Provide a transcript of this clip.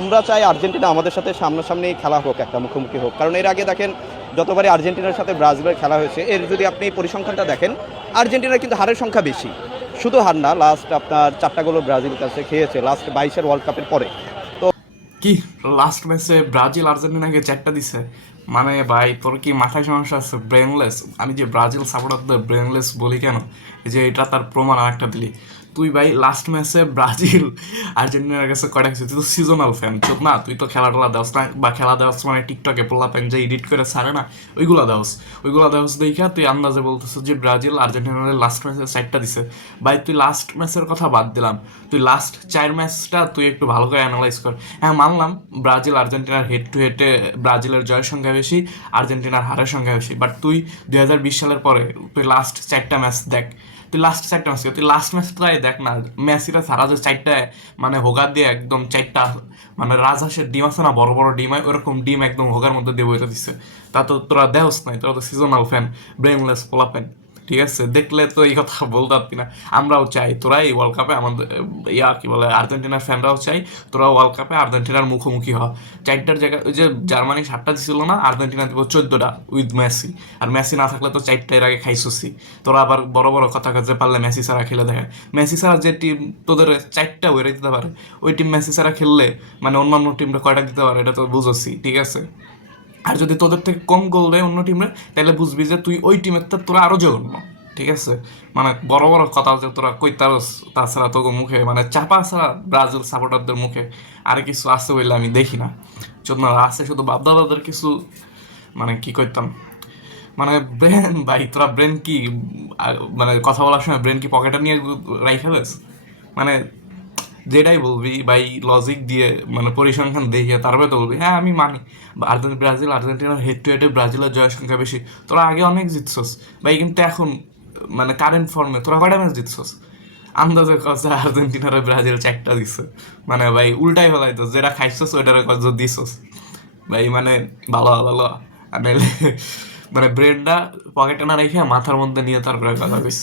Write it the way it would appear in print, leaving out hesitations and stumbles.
আমরা চাই আর্জেন্টিনা আমাদের সাথে সামনাসামনি খেলা হোক, একটা মুখোমুখি হোক। কারণ এর আগে দেখেন যতবারই আর্জেন্টিনার সাথে ব্রাজিলের খেলা হয়েছে, এর যদি আপনি পরিসংখ্যানটা দেখেন, আর্জেন্টিনার কিন্তু হারের সংখ্যা বেশি। শুধু হার না, লাস্ট আপনার 4টা গোলও ব্রাজিল কাছে খেয়েছে লাস্ট 22-এর ওয়ার্ল্ড কাপের পরে। তো কি লাস্ট ম্যাচে ব্রাজিল আর্জেন্টিনাকে 4টা দিছে? মানে ভাই, তোর কি মাথায় সমস্যা আছে? ব্রেনলেস। আমি যে ব্রাজিল সাপোর্টারদের ব্রেনলেস বলি কেন, এই যে এটা তার প্রমাণ আর একটা দিলি তুই ভাই। লাস্ট ম্যাচে ব্রাজিল আর্জেন্টিনার কাছে কয়টা খেয়েছে? তুই তো সিজনাল ফ্যান চোখ না, তুই তো খেলা টেলা দেওয়াস না, বা খেলা দেওয়াস মানে টিকটকে পোলা প্যান যে এডিট করে ছাড়ে না, ওইগুলা দেওয়াস দেখা তুই আন্দাজে বলতেছিস যে ব্রাজিল আর্জেন্টিনার লাস্ট ম্যাচে 4টা দিছে। ভাই তুই লাস্ট ম্যাচের কথা বাদ দিলাম, তুই লাস্ট 4 ম্যাচটা তুই একটু ভালো করে অ্যানালাইজ কর। হ্যাঁ, মানলাম ব্রাজিল আর্জেন্টিনার হেড টু হেডে ব্রাজিলের জয়ের সংখ্যা বেশি, আর্জেন্টিনার হারের সংখ্যা বেশি। বাট তুই 2020 সালের পরে তুই লাস্ট 4টা ম্যাচ দেখ, তুই লাস্ট 4টা ম্যাচ, তুই লাস্ট ম্যাচটাই দেখ না। মেসিরা সারা যে 4টায় মানে হোগা দিয়ে একদম 4টা মানে রাজহাঁসের ডিম আছে না, বড় বড় ডিম হয়, ওরকম ডিম একদম হোগার মধ্যে দিয়ে বইতে দিচ্ছে। তা তো তোরা দেহস নাই, তোরা তো সিজনাল ফ্যান, ব্রেনলেস পোলা ফ্যান। ঠিক আছে, দেখলে তো এই কথা বলতে পারতি না। আমরাও চাই তোরা এই ওয়ার্ল্ড কাপে আমাদের কি বলে আর্জেন্টিনার ফ্যানরাও চাই তোরা ওয়ার্ল্ড কাপে আর্জেন্টিনার মুখোমুখি হ। 4টার জায়গায় ওই যে জার্মানি 7টা দিছিল না, আর্জেন্টিনা দিব 14টা উইথ মেসি। আর মেসি না থাকলে তো 4টা এর আগে খাইছসি। তোরা আবার বড় বড় কথা কাজে পারলে মেসি ছাড়া খেলে দেখে। মেসি ছাড়া যে টিম তোদের 4টা ওয়েরে দিতে পারে, ওই টিম মেসি ছাড়া খেললে মানে অন্যান্য টিমটা কয়টা দিতে পারে এটা তো বুঝছি। ঠিক আছে, আর যদি তোদের থেকে কম গোল দেয় অন্য টিমরা, তাহলে বুঝবি যে তুই ওই টিমের তো তোরা আরো জঘন্য। ঠিক আছে, মানে বড় বড় কথা যে তোরা কই তারস, তাছাড়া তোকে মুখে মানে চাপা ছাড়া ব্রাজিল সাপোর্টারদের মুখে আর কিছু আছে বলে আমি দেখি না। চোদনা আছে শুধু বাপদাদাদের কিছু, মানে কি করতাম, মানে ব্রেন ভাই, তোরা ব্রেন কি মানে কথা বলার সময় ব্রেন কি পকেটে নিয়ে রাইখা দেস? মানে যেটাই বলবি ভাই লজিক দিয়ে মানে পরিসংখ্যান দেখিয়ে তারপরে তো বলবি হ্যাঁ আমি মানি ব্রাজিল আর্জেন্টিনার হেড টু হেডে ব্রাজিলের জয়ের সংখ্যা বেশি। তোরা আগে অনেক জিতছস ভাই, কিন্তু এখন মানে কারেন্ট ফর্মে তোরা কয়টা ম্যাচ জিতছস? আন্দাজে কথা আর্জেন্টিনার ব্রাজিল 4টা দিচ্ছে, মানে ভাই উল্টাই হলাই তো, যেটা খাইছস ওইটার কত দিছস ভাই। মানে ভালো ভালো আর নাইলে মানে ব্রেনটা পকেটে না রেখে মাথার মধ্যে নিয়ে তারপরে কথা কইস।